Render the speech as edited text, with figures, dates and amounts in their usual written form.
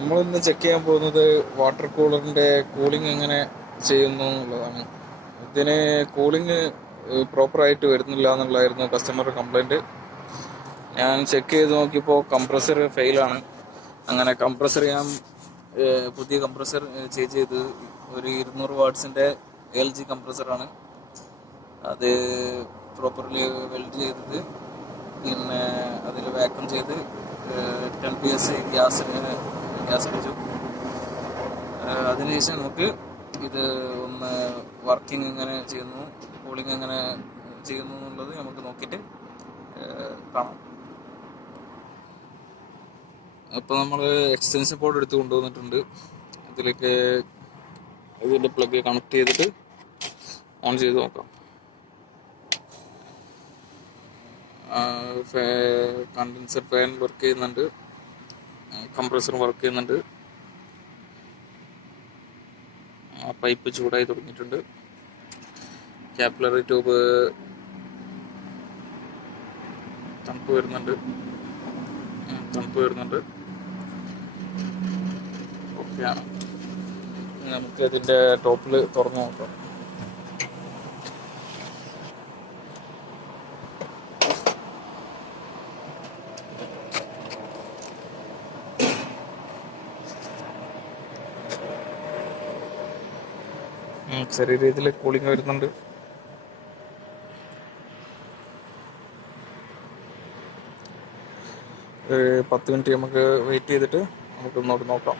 നമ്മളിന്ന് ചെക്ക് ചെയ്യാൻ പോകുന്നത് വാട്ടർ കൂളറിൻ്റെ കൂളിംഗ് എങ്ങനെ ചെയ്യുന്നു എന്നുള്ളതാണ്. ഇതിന് കൂളിംഗ് പ്രോപ്പറായിട്ട് വരുന്നില്ല എന്നുള്ളതായിരുന്നു കസ്റ്റമറുടെ കംപ്ലൈൻറ്റ്. ഞാൻ ചെക്ക് ചെയ്ത് നോക്കിയപ്പോൾ കംപ്രസർ ഫെയിലാണ്. അങ്ങനെ കംപ്രസർ ഞാൻ പുതിയ കംപ്രസർ ചേഞ്ച് ചെയ്ത് ഒരു 200 വാട്ട്സിൻ്റെ LG കംപ്രസറാണ്. അത് പ്രോപ്പർലി വെൽഡ് ചെയ്തത്, പിന്നെ അതിൽ വാക്വം ചെയ്ത് 10 PS ഗ്യാസ് വെച്ചു. അതിനുശേഷം നമുക്ക് ഇത് ഒന്ന് വർക്കിംഗ് എങ്ങനെ ചെയ്യുന്നു, കൂളിംഗ് എങ്ങനെ ചെയ്യുന്നു എന്നുള്ളത് നമുക്ക് നോക്കിയിട്ട് കാണാം. അപ്പോൾ നമ്മൾ എക്സ്റ്റൻഷൻ പോർട്ട് എടുത്ത് കൊണ്ടുവന്നിട്ടുണ്ട്. ഇതിലേക്ക് ഇതിൻ്റെ പ്ലഗ് കണക്ട് ചെയ്തിട്ട് ഓൺ ചെയ്ത് നോക്കാം. കണ്ടൻസർ ഫാൻ വർക്ക് ചെയ്യുന്നുണ്ട്, കംപ്രസർ വർക്ക് ചെയ്യുന്നുണ്ട്, പൈപ്പ് ചൂടായി തുടങ്ങിയിട്ടുണ്ട്, കാപ്പിലറി ട്യൂബ് തണുപ്പ് വരുന്നുണ്ട്. ഓക്കെയാണ്. നമുക്ക് ഇതിൻ്റെ ടോപ്പിൽ തുറന്നു നോക്കാം. ചെറിയ രീതിയിൽ കൂളിംഗ് വരുന്നുണ്ട്. ഒരു 10 മിനിറ്റ് നമുക്ക് വെയിറ്റ് ചെയ്തിട്ട് നമുക്ക് ഇങ്ങോട്ട് നോക്കാം.